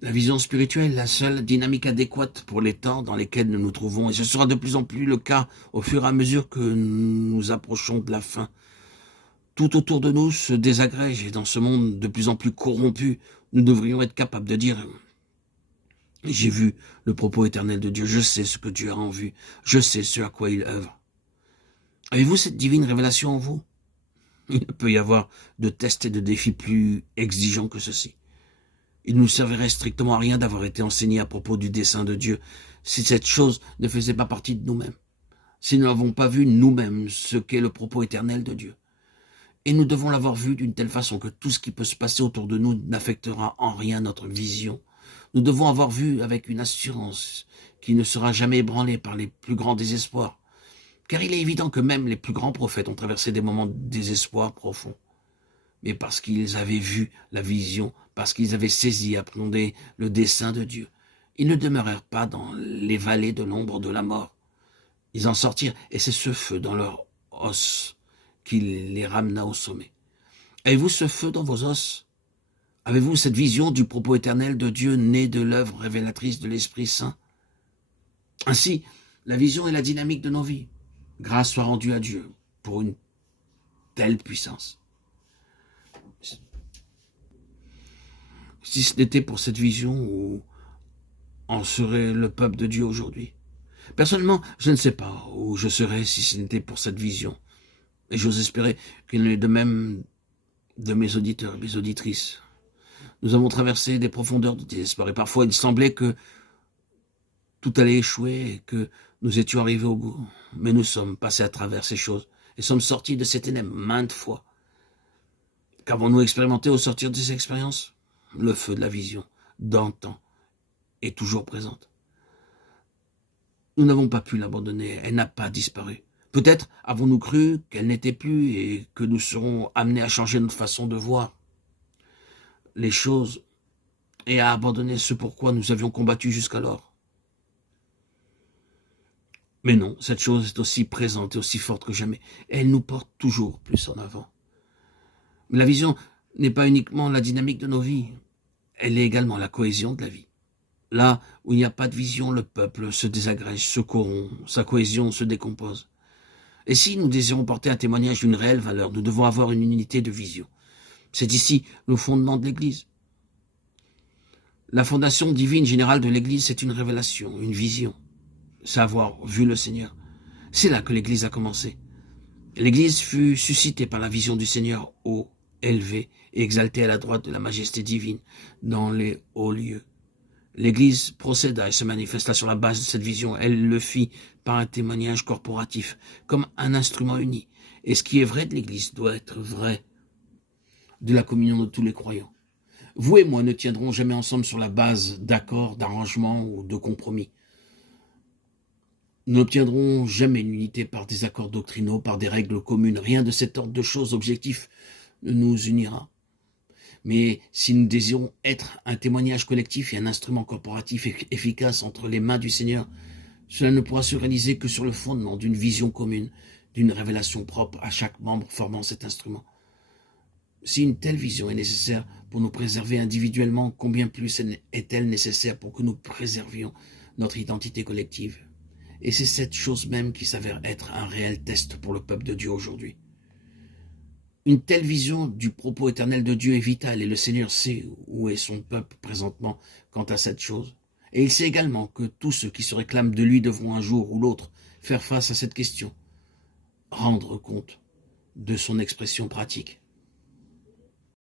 La vision spirituelle est la seule dynamique adéquate pour les temps dans lesquels nous nous trouvons, et ce sera de plus en plus le cas au fur et à mesure que nous approchons de la fin. Tout autour de nous se désagrège, et dans ce monde de plus en plus corrompu, nous devrions être capables de dire « J'ai vu le propos éternel de Dieu, je sais ce que Dieu a en vue, je sais ce à quoi il œuvre. » Avez-vous cette divine révélation en vous? Il ne peut y avoir de tests et de défis plus exigeants que ceci. Il ne nous servirait strictement à rien d'avoir été enseigné à propos du dessein de Dieu si cette chose ne faisait pas partie de nous-mêmes, si nous n'avons pas vu nous-mêmes ce qu'est le propos éternel de Dieu. Et nous devons l'avoir vu d'une telle façon que tout ce qui peut se passer autour de nous n'affectera en rien notre vision. Nous devons avoir vu avec une assurance qui ne sera jamais ébranlée par les plus grands désespoirs. Car il est évident que même les plus grands prophètes ont traversé des moments de désespoir profond. Mais parce qu'ils avaient vu la vision, parce qu'ils avaient saisi et appréhendé le dessein de Dieu, ils ne demeurèrent pas dans les vallées de l'ombre de la mort. Ils en sortirent, et c'est ce feu dans leurs os qui les ramena au sommet. Avez-vous ce feu dans vos os? Avez-vous cette vision du propos éternel de Dieu née de l'œuvre révélatrice de l'Esprit Saint? Ainsi, la vision est la dynamique de nos vies. Grâce soit rendue à Dieu pour une telle puissance. Si ce n'était pour cette vision, où en serait le peuple de Dieu aujourd'hui? Personnellement, je ne sais pas où je serais si ce n'était pour cette vision. Et j'ose espérer qu'il en est de même de mes auditeurs et mes auditrices. Nous avons traversé des profondeurs de désespoir, et parfois il semblait que tout allait échouer et que nous étions arrivés au bout. Mais nous sommes passés à travers ces choses et sommes sortis de ces ténèbres maintes fois. Qu'avons-nous expérimenté au sortir de ces expériences? Le feu de la vision, d'antan, est toujours présente. Nous n'avons pas pu l'abandonner, elle n'a pas disparu. Peut-être avons-nous cru qu'elle n'était plus et que nous serons amenés à changer notre façon de voir les choses et à abandonner ce pourquoi nous avions combattu jusqu'alors. Mais non, cette chose est aussi présente et aussi forte que jamais. Elle nous porte toujours plus en avant. Mais la vision n'est pas uniquement la dynamique de nos vies, elle est également la cohésion de la vie. Là où il n'y a pas de vision, le peuple se désagrège, se corrompt, sa cohésion se décompose. Et si nous désirons porter un témoignage d'une réelle valeur, nous devons avoir une unité de vision. C'est ici le fondement de l'Église. La fondation divine générale de l'Église, c'est une révélation, une vision. C'est avoir vu le Seigneur. C'est là que l'Église a commencé. L'Église fut suscitée par la vision du Seigneur haut, élevé et exalté à la droite de la majesté divine dans les hauts lieux. L'Église procéda et se manifesta sur la base de cette vision. Elle le fit par un témoignage corporatif, comme un instrument uni. Et ce qui est vrai de l'Église doit être vrai de la communion de tous les croyants. Vous et moi ne tiendrons jamais ensemble sur la base d'accords, d'arrangements ou de compromis. Nous n'obtiendrons jamais l'unité par des accords doctrinaux, par des règles communes. Rien de cet ordre de choses objectifs ne nous unira. Mais si nous désirons être un témoignage collectif et un instrument corporatif efficace entre les mains du Seigneur, cela ne pourra se réaliser que sur le fondement d'une vision commune, d'une révélation propre à chaque membre formant cet instrument. Si une telle vision est nécessaire pour nous préserver individuellement, combien plus est-elle nécessaire pour que nous préservions notre identité collective? Et c'est cette chose même qui s'avère être un réel test pour le peuple de Dieu aujourd'hui. Une telle vision du propos éternel de Dieu est vitale, et le Seigneur sait où est son peuple présentement quant à cette chose. Et il sait également que tous ceux qui se réclament de lui devront un jour ou l'autre faire face à cette question, rendre compte de son expression pratique.